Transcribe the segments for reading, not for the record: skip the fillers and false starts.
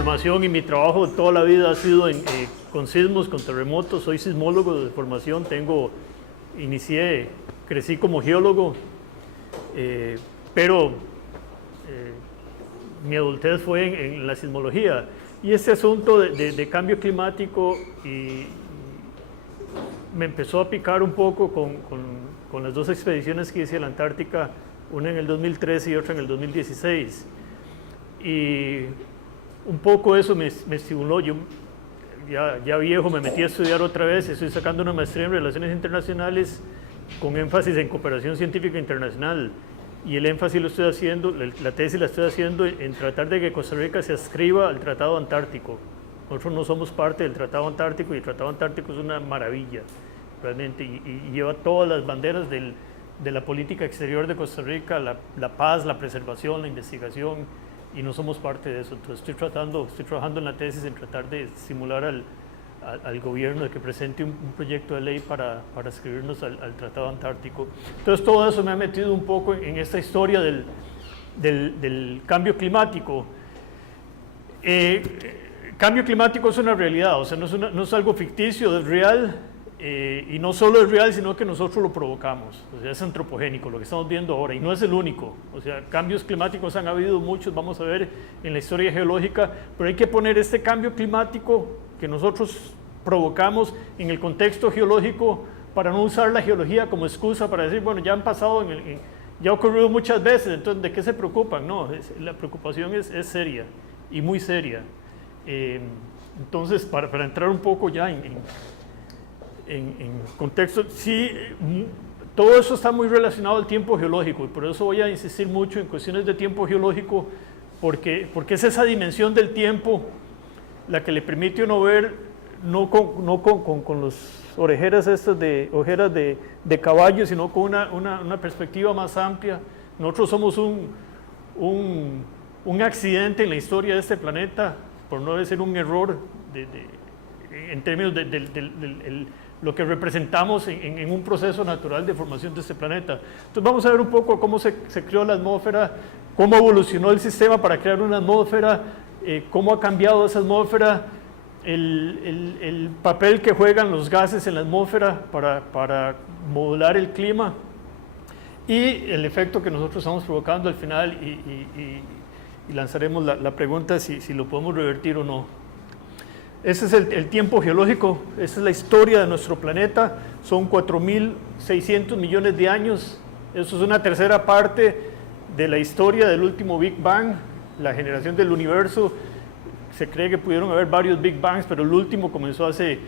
formación y mi trabajo toda la vida ha sido con sismos, con terremotos. Soy sismólogo de formación, crecí como geólogo, pero mi adultez fue en la sismología. Y este asunto de cambio climático me empezó a picar un poco con las dos expediciones que hice a la Antártica, una en el 2013 y otra en el 2016. Y un poco eso me estimuló. Yo ya viejo me metí a estudiar otra vez, estoy sacando una maestría en Relaciones Internacionales con énfasis en cooperación científica internacional. Y el énfasis lo estoy haciendo, la tesis la estoy haciendo en tratar de que Costa Rica se adscriba al Tratado Antártico. Nosotros no somos parte del Tratado Antártico y el Tratado Antártico es una maravilla, realmente, y lleva todas las banderas de la política exterior de Costa Rica, la paz, la preservación, la investigación, y no somos parte de eso. Entonces estoy trabajando en la tesis en tratar de estimular al gobierno de que presente un proyecto de ley para adscribirnos al Tratado Antártico. Entonces todo eso me ha metido un poco en esta historia del cambio climático. Cambio climático es una realidad, o sea, no es algo ficticio, es real, y no solo es real, sino que nosotros lo provocamos, o sea, es antropogénico lo que estamos viendo ahora, y no es el único. O sea, cambios climáticos han habido muchos, vamos a ver en la historia geológica, pero hay que poner este cambio climático que nosotros provocamos en el contexto geológico para no usar la geología como excusa para decir, bueno, ya han pasado, ya ha ocurrido muchas veces, entonces ¿de qué se preocupan? No, la preocupación es seria y muy seria. Entonces, para entrar un poco ya en contexto, sí, todo eso está muy relacionado al tiempo geológico y por eso voy a insistir mucho en cuestiones de tiempo geológico, porque es esa dimensión del tiempo la que le permite uno ver, no con los orejeras estas ojeras de caballo, sino con una perspectiva más amplia. Nosotros somos un accidente en la historia de este planeta, por no decir un error en términos de lo que representamos en un proceso natural de formación de este planeta. Entonces vamos a ver un poco cómo se creó la atmósfera, cómo evolucionó el sistema para crear una atmósfera, cómo ha cambiado esa atmósfera, el papel que juegan los gases en la atmósfera para modular el clima y el efecto que nosotros estamos provocando al final, y lanzaremos la pregunta si lo podemos revertir o no. Ese es el tiempo geológico, esa es la historia de nuestro planeta, son 4.600 millones de años, eso es una tercera parte de la historia del último Big Bang, la generación del universo. Se cree que pudieron haber varios Big Bangs, pero el último comenzó hace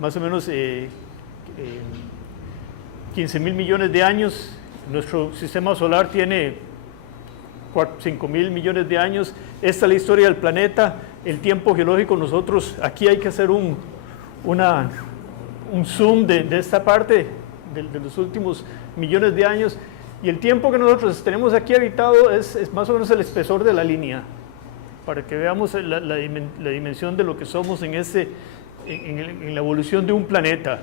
más o menos 15.000 millones de años. Nuestro sistema solar tiene 5.000 millones de años. Esta es la historia del planeta, el tiempo geológico. Nosotros, aquí hay que hacer un zoom de esta parte, de los últimos millones de años, y el tiempo que nosotros tenemos aquí habitado es más o menos el espesor de la línea, para que veamos la dimensión de lo que somos en la evolución de un planeta.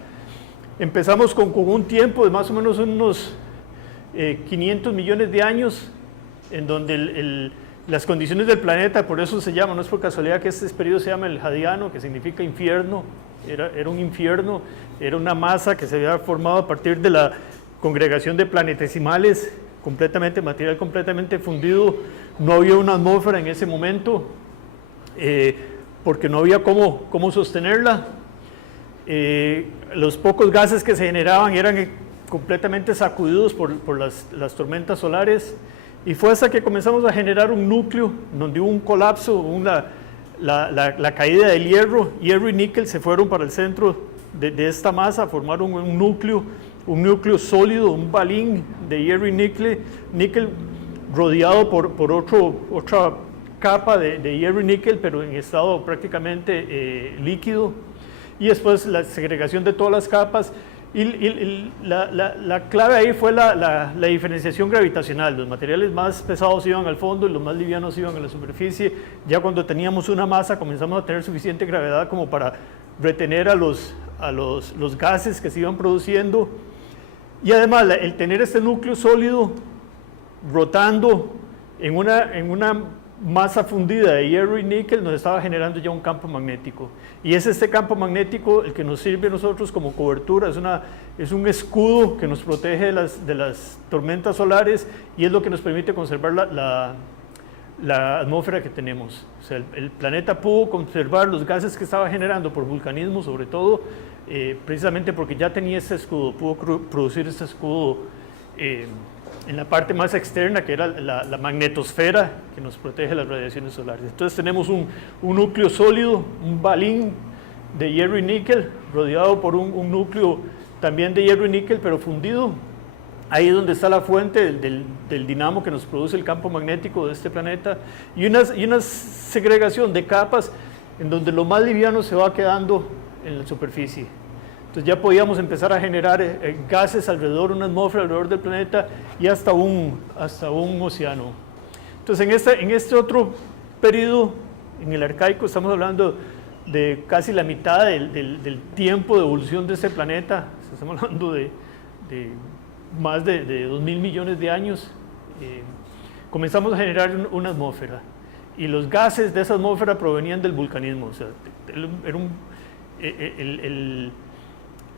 Empezamos con un tiempo de más o menos unos 500 millones de años, en donde las condiciones del planeta, por eso se llama, no es por casualidad que este periodo se llama el Jadiano, que significa infierno. Era un infierno, era una masa que se había formado a partir de la congregación de planetesimales, material completamente fundido. No había una atmósfera en ese momento, porque no había cómo sostenerla. Los pocos gases que se generaban eran completamente sacudidos por las tormentas solares, y fue hasta que comenzamos a generar un núcleo, donde hubo un colapso, la caída del hierro y níquel se fueron para el centro de esta masa, formaron un núcleo sólido, un balín de hierro y níquel rodeado por otra capa de hierro y níquel, pero en estado prácticamente líquido, y después la segregación de todas las capas. Y la clave ahí fue la diferenciación gravitacional. Los materiales más pesados iban al fondo y los más livianos iban a la superficie. Ya cuando teníamos una masa comenzamos a tener suficiente gravedad como para retener a los gases que se iban produciendo. Y además el tener este núcleo sólido rotando en una masa fundida de hierro y níquel nos estaba generando ya un campo magnético. Y es este campo magnético el que nos sirve a nosotros como cobertura, es un escudo que nos protege de las tormentas solares y es lo que nos permite conservar la atmósfera que tenemos. O sea, el planeta pudo conservar los gases que estaba generando por vulcanismo, sobre todo, precisamente porque ya tenía este escudo, pudo producir este escudo en la parte más externa, que era la magnetosfera, que nos protege de las radiaciones solares. Entonces tenemos un núcleo sólido, un balín de hierro y níquel, rodeado por un núcleo también de hierro y níquel, pero fundido. Ahí es donde está la fuente del dinamo que nos produce el campo magnético de este planeta, y una segregación de capas en donde lo más liviano se va quedando en la superficie. Entonces ya podíamos empezar a generar gases alrededor, una atmósfera alrededor del planeta y hasta un océano. Entonces en este otro periodo, en el arcaico, estamos hablando de casi la mitad del tiempo de evolución de este planeta. Estamos hablando de más de 2.000 millones de años. Comenzamos a generar una atmósfera y los gases de esa atmósfera provenían del vulcanismo. O sea, era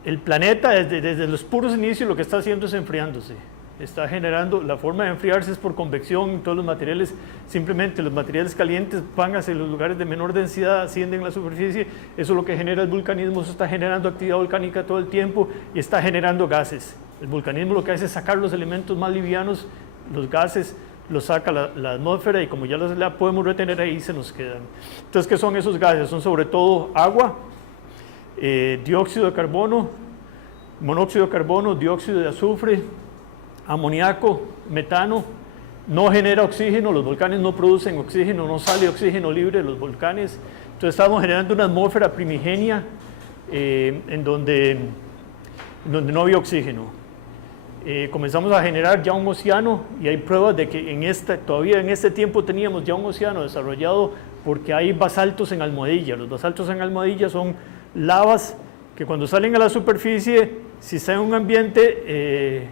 el planeta desde los puros inicios lo que está haciendo es enfriándose, está generando, la forma de enfriarse es por convección, todos los materiales, simplemente los materiales calientes van hacia los lugares de menor densidad, ascienden a la superficie, eso es lo que genera el vulcanismo, eso está generando actividad volcánica todo el tiempo y está generando gases. El vulcanismo lo que hace es sacar los elementos más livianos, los gases, los saca la atmósfera y como ya la podemos retener ahí se nos quedan. Entonces, ¿qué son esos gases? Son sobre todo agua, dióxido de carbono, monóxido de carbono, dióxido de azufre, amoníaco, metano. No genera oxígeno, los volcanes no producen oxígeno, no sale oxígeno libre de los volcanes. Entonces estamos generando una atmósfera primigenia en donde no había oxígeno. Comenzamos a generar ya un océano y hay pruebas de que todavía en este tiempo teníamos ya un océano desarrollado porque hay basaltos en almohadilla. Los basaltos en almohadilla son lavas que cuando salen a la superficie, si está en un ambiente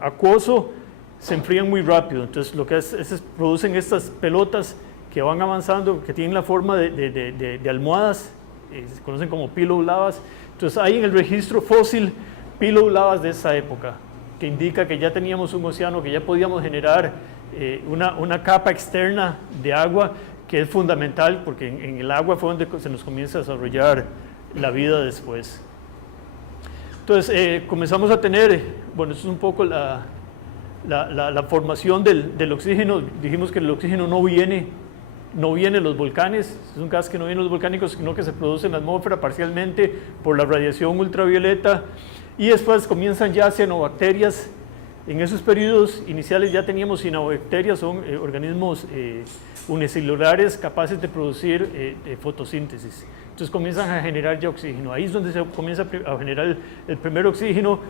acuoso, se enfrían muy rápido. Entonces lo que es producen estas pelotas que van avanzando, que tienen la forma de almohadas, se conocen como pillow lavas. Entonces hay en el registro fósil pillow lavas de esa época, que indica que ya teníamos un océano, que ya podíamos generar una capa externa de agua, que es fundamental porque en el agua fue donde se nos comienza a desarrollar la vida después. Entonces comenzamos a tener, bueno, eso es un poco la formación del oxígeno. Dijimos que el oxígeno no viene de los volcanes, es un gas que no viene de los volcánicos, sino que se produce en la atmósfera parcialmente por la radiación ultravioleta, y después comienzan ya cianobacterias. En esos periodos iniciales ya teníamos cianobacterias, son organismos unicelulares capaces de producir fotosíntesis. Entonces comienzan a generar ya oxígeno. Ahí es donde se comienza a generar el primer oxígeno.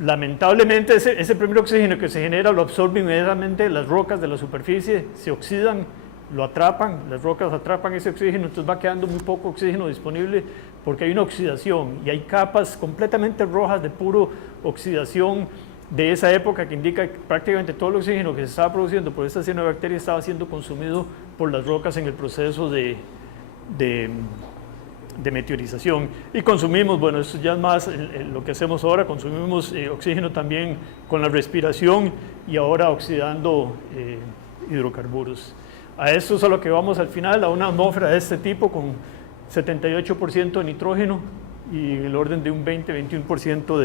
Lamentablemente ese primer oxígeno que se genera lo absorben inmediatamente las rocas de la superficie, se oxidan, lo atrapan, las rocas atrapan ese oxígeno, entonces va quedando muy poco oxígeno disponible porque hay una oxidación y hay capas completamente rojas de puro oxidación de esa época que indica que prácticamente todo el oxígeno que se estaba produciendo por esta cianobacteria estaba siendo consumido por las rocas en el proceso de meteorización. Y consumimos, bueno, eso ya es más lo que hacemos ahora, consumimos oxígeno también con la respiración y ahora oxidando hidrocarburos. A esto es a lo que vamos al final, a una atmósfera de este tipo con 78% de nitrógeno y en el orden de un 20-21%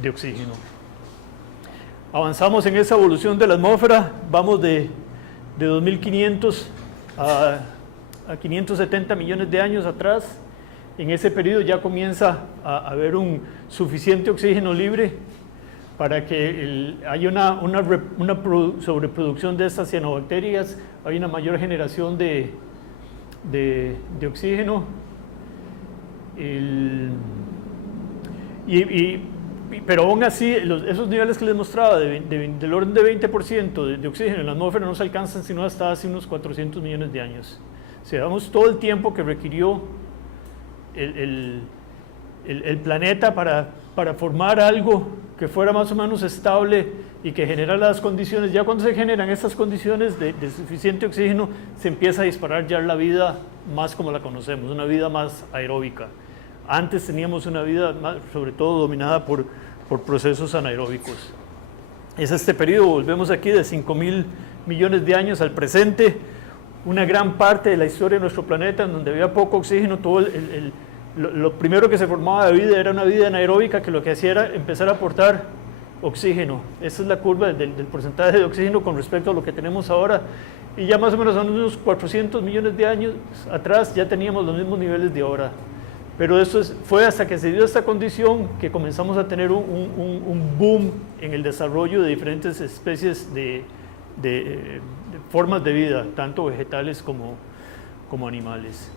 de oxígeno. Avanzamos en esa evolución de la atmósfera, vamos de 2.500 a 570 millones de años atrás. En ese periodo ya comienza a haber un suficiente oxígeno libre para que haya una sobreproducción de estas cianobacterias, hay una mayor generación de oxígeno. Pero aún así, esos niveles que les mostraba del orden de 20% de oxígeno en la atmósfera no se alcanzan sino hasta hace unos 400 millones de años. O sea, damos todo el tiempo que requirió el planeta para formar algo que fuera más o menos estable y que generara las condiciones. Ya cuando se generan estas condiciones de suficiente oxígeno, se empieza a disparar ya la vida más como la conocemos, una vida más aeróbica. Antes teníamos una vida más, sobre todo dominada por procesos anaeróbicos. Es este periodo, volvemos aquí, de 5.000 millones de años al presente, una gran parte de la historia de nuestro planeta en donde había poco oxígeno. Todo lo primero que se formaba de vida era una vida anaeróbica que lo que hacía era empezar a aportar oxígeno. Esta es la curva del porcentaje de oxígeno con respecto a lo que tenemos ahora, y ya más o menos a unos 400 millones de años atrás ya teníamos los mismos niveles de ahora. Pero eso fue hasta que se dio esta condición que comenzamos a tener un boom en el desarrollo de diferentes especies de formas de vida, tanto vegetales como animales.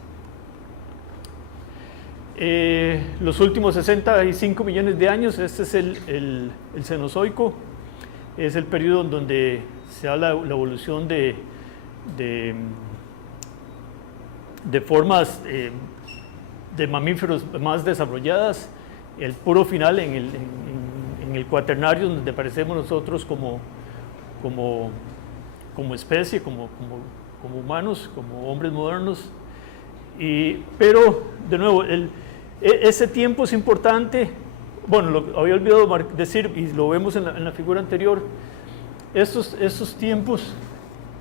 Los últimos 65 millones de años, este es el Cenozoico, es el periodo en donde se da la evolución de formas de mamíferos más desarrolladas. El puro final en el Cuaternario, donde aparecemos nosotros como especie, como humanos, como hombres modernos. Pero, de nuevo, ese tiempo es importante. Bueno, lo había olvidado decir, y lo vemos en la figura anterior, estos tiempos,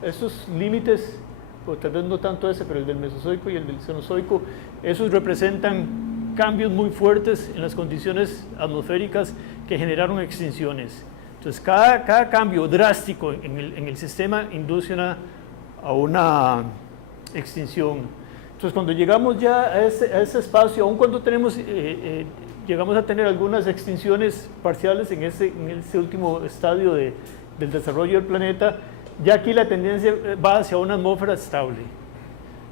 estos límites, o tal vez no tanto ese, pero el del Mesozoico y el del Cenozoico, esos representan cambios muy fuertes en las condiciones atmosféricas que generaron extinciones. Entonces, cada cambio drástico en el sistema induce a una extinción. Entonces, cuando llegamos ya a ese espacio, aun cuando llegamos a tener algunas extinciones parciales en ese último estadio del desarrollo del planeta, ya aquí la tendencia va hacia una atmósfera estable.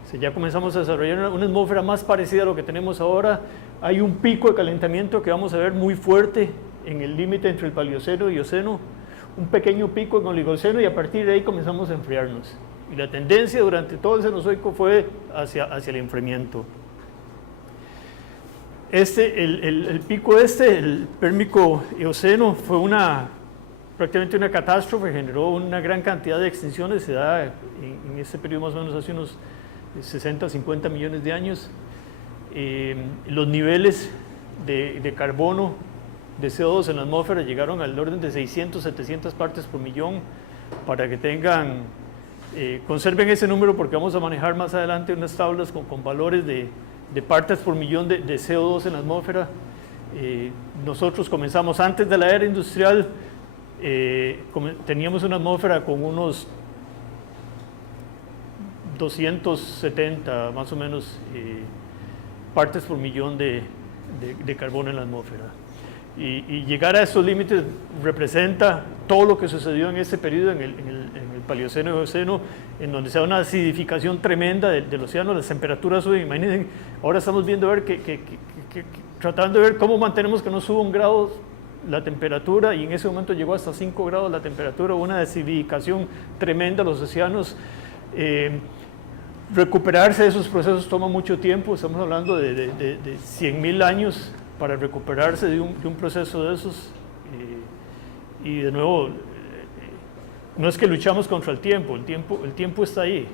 O sea, ya comenzamos a desarrollar una atmósfera más parecida a lo que tenemos ahora. Hay un pico de calentamiento que vamos a ver muy fuerte en el límite entre el Paleoceno y Eoceno, un pequeño pico en Oligoceno, y a partir de ahí comenzamos a enfriarnos. Y la tendencia durante todo el Cenozoico fue hacia el enfriamiento. El pico el Pérmico Eoceno, fue prácticamente una catástrofe, generó una gran cantidad de extinciones. Se da en este periodo más o menos hace unos 60, 50 millones de años. Los niveles de carbono, de CO2 en la atmósfera llegaron al orden de 600, 700 partes por millón. Para que conserven ese número, porque vamos a manejar más adelante unas tablas con valores de partes por millón de CO2 en la atmósfera. Nosotros comenzamos antes de la era industrial, teníamos una atmósfera con unos 270 más o menos partes por millón de carbono en la atmósfera. Y llegar a estos límites representa todo lo que sucedió en ese periodo, en el Paleoceno y Eoceno, en donde se da una acidificación tremenda del océano, las temperaturas suben. Imagínense, ahora estamos viendo tratando de ver cómo mantenemos que no suba 1 grado la temperatura, y en ese momento llegó hasta 5 grados la temperatura, una acidificación tremenda de los océanos. Recuperarse de esos procesos toma mucho tiempo, estamos hablando de 100.000 años para recuperarse de un proceso de esos. Y de nuevo, no es que luchamos contra el tiempo está ahí.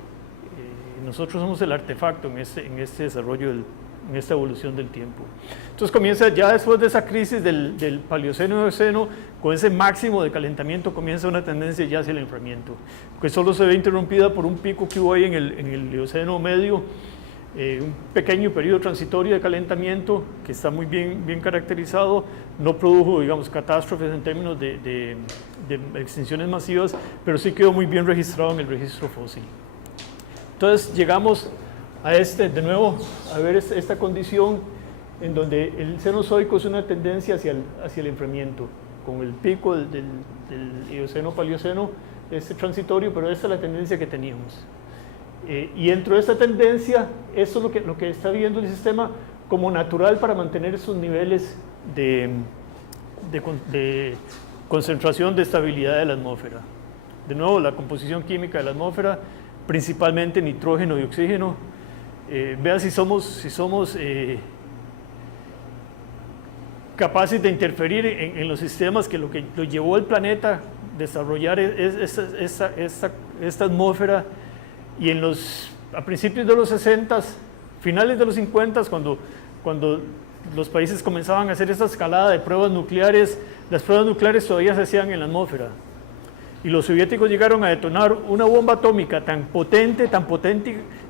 Nosotros somos el artefacto en este desarrollo, en esta evolución del tiempo. Entonces comienza ya después de esa crisis del Paleoceno y Eoceno, con ese máximo de calentamiento, comienza una tendencia ya hacia el enfriamiento, que solo se ve interrumpida por un pico que hubo ahí en el Eoceno medio, un pequeño periodo transitorio de calentamiento que está muy bien caracterizado. No produjo, digamos, catástrofes en términos de extinciones masivas, pero sí quedó muy bien registrado en el registro fósil. Entonces llegamos de nuevo a ver esta condición en donde el Cenozoico es una tendencia hacia el enfriamiento, con el pico del Eoceno-Paleoceno transitorio, pero esta es la tendencia que teníamos. Y dentro de esta tendencia, eso es lo que está viendo el sistema como natural para mantener esos niveles de concentración, de estabilidad de la atmósfera. De nuevo, la composición química de la atmósfera, principalmente nitrógeno y oxígeno. Vea si somos capaces de interferir en los sistemas, que lo llevó el planeta a desarrollar esta atmósfera. Y a principios de los 60, finales de los 50, cuando los países comenzaban a hacer esta escalada de pruebas nucleares, las pruebas nucleares todavía se hacían en la atmósfera. Y los soviéticos llegaron a detonar una bomba atómica tan potente,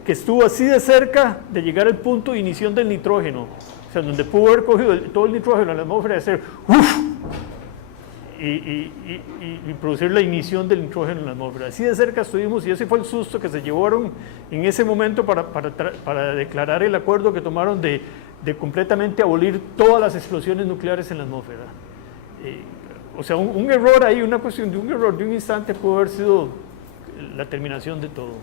que estuvo así de cerca de llegar al punto de ignición del nitrógeno. O sea, donde pudo haber cogido todo el nitrógeno en la atmósfera y hacer ¡uf! Y producir la ignición del nitrógeno en la atmósfera. Así de cerca estuvimos, y ese fue el susto que se llevaron en ese momento para declarar el acuerdo que tomaron de completamente abolir todas las explosiones nucleares en la atmósfera. O sea, un error ahí, una cuestión de un error de un instante pudo haber sido la terminación de todo.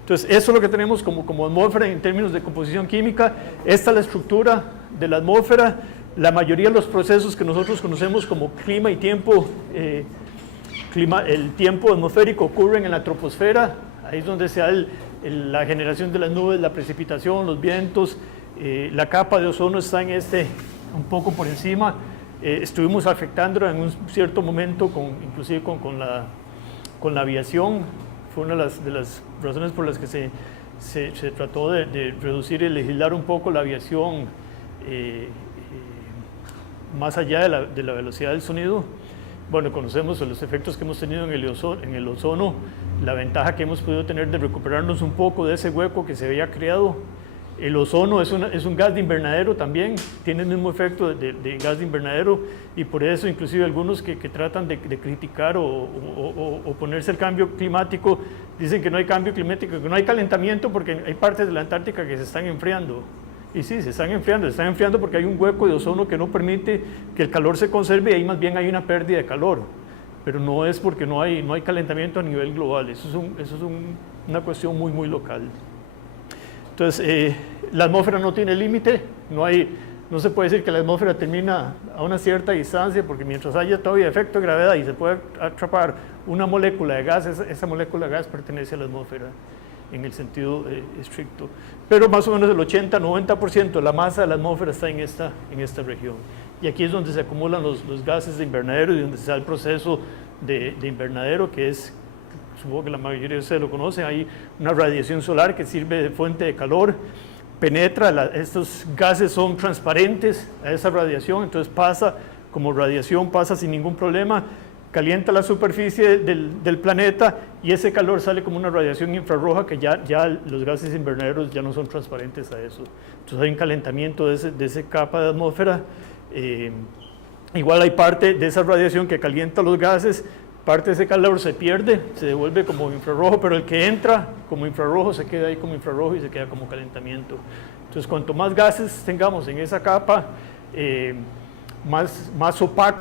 Entonces, eso es lo que tenemos como atmósfera en términos de composición química. Esta es la estructura de la atmósfera. La mayoría de los procesos que nosotros conocemos como clima y tiempo, el tiempo atmosférico ocurren en la troposfera. Ahí es donde se da la generación de las nubes, la precipitación, los vientos. La capa de ozono está un poco por encima. Estuvimos afectándola en un cierto momento, inclusive con la aviación. Fue una de las razones por las que se trató de reducir y legislar un poco la aviación más allá de la velocidad del sonido. Bueno, conocemos los efectos que hemos tenido en el ozono, la ventaja que hemos podido tener de recuperarnos un poco de ese hueco que se había creado. El ozono es un gas de invernadero también, tiene el mismo efecto de gas de invernadero, y por eso inclusive algunos que tratan de criticar o oponerse al cambio climático dicen que no hay cambio climático, que no hay calentamiento porque hay partes de la Antártica que se están enfriando. Y sí, se están enfriando porque hay un hueco de ozono que no permite que el calor se conserve, y ahí más bien hay una pérdida de calor, pero no es porque no hay calentamiento a nivel global. Eso es una cuestión muy, muy local. Entonces, la atmósfera no tiene límite, no se puede decir que la atmósfera termina a una cierta distancia, porque mientras haya todavía efecto de gravedad y se puede atrapar una molécula de gas, esa molécula de gas pertenece a la atmósfera en el sentido estricto. Pero más o menos el 80-90% de la masa de la atmósfera está en esta región. Y aquí es donde se acumulan los gases de invernadero y donde se da el proceso de invernadero, que es, supongo que la mayoría de ustedes lo conocen, hay una radiación solar que sirve de fuente de calor, penetra, estos gases son transparentes a esa radiación, entonces pasa como radiación, pasa sin ningún problema, calienta la superficie del planeta, y ese calor sale como una radiación infrarroja, que ya los gases invernaderos ya no son transparentes a eso. Entonces hay un calentamiento de esa capa de atmósfera. Igual hay parte de esa radiación que calienta los gases, parte de ese calor se pierde, se devuelve como infrarrojo, pero el que entra como infrarrojo se queda ahí como infrarrojo y se queda como calentamiento. Entonces, cuanto más gases tengamos en esa capa, más opaco